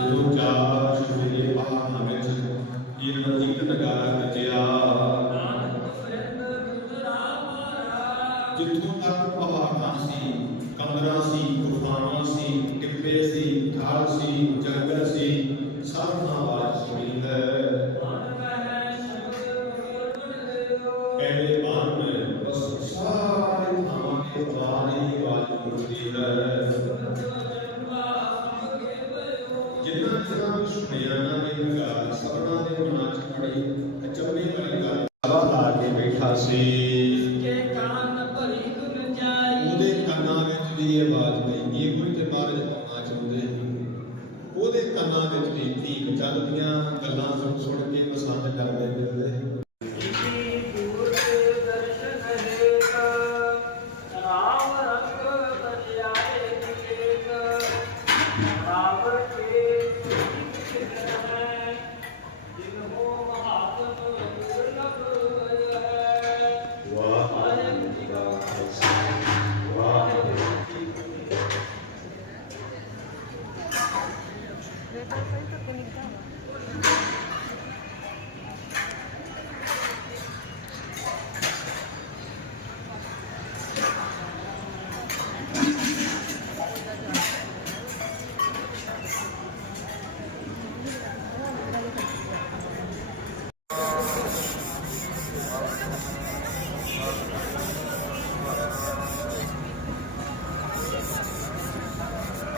ਜਦੋਂ ਚਾਰ ਸਵੇਰੇ ਪਹਾੜਾਂ ਵਿੱਚ ਇਹਨਾਂ ਦੀ ਇੱਕ ਨਗਾਰਾ ਕੱਜਿਆ ਜਿੱਥੋਂ ਤੱਕ ਪਹਾੜਾਂ ਸੀ ਕਮਰਾਂ ਸੀ ਗੁਫਾਵਾਂ ਸੀ, ਟਿੱਬੇ ਸੀ ਖਾਲ ਸੀ, ਜੰਗਲ ਸੀ, ਸਭ ਨਾਲ ਆਵਾਜ਼ ਸੁਣੀ ਹੈ। ਕਹਿੰਦੇ ਮਨ ਬਸ ਸਾਰੇ ਥਾਵਾਂ ਤੇ ਆਵਾਜ਼ ਹੀ ਆਵਾਜ਼ ਗੂੰਜਦੀ ਹੈ। ਜਿੰਨਾ ਜਿੰਨਾ ਵੀ ਸੁਣਿਆ ਨਾ ਇਹ ਗੱਲ ਸਭਨਾਂ ਦੇ ਮਨਾਂ 'ਚ ਬੜੀ ਅਚੰਭੇ ਵਾਲੀ ਗੱਲ ਸਭਾ ਲਾ ਕੇ ਬੈਠਾ ਸੀ। ਉਹਦੇ ਕੰਨਾਂ ਵਿੱਚ ਵੀ ਇਹ ਆਵਾਜ਼ ਪਈ ਇਹ ਕੋਈ ਤੇ ਬਾਅਦ ਆਉਣਾ ਚਾਹੁੰਦੇ। ਉਹਦੇ ਕੰਨਾਂ ਵਿੱਚ ਵੀ ਧੀਕ ਚੱਲਦੀਆਂ ਗੱਲਾਂ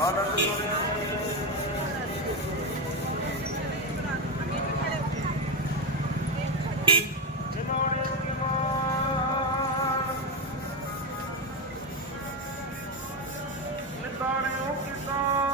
Hallelujah. ਕੀਤਾ ਨੇ ਉਹ ਕੀਤਾ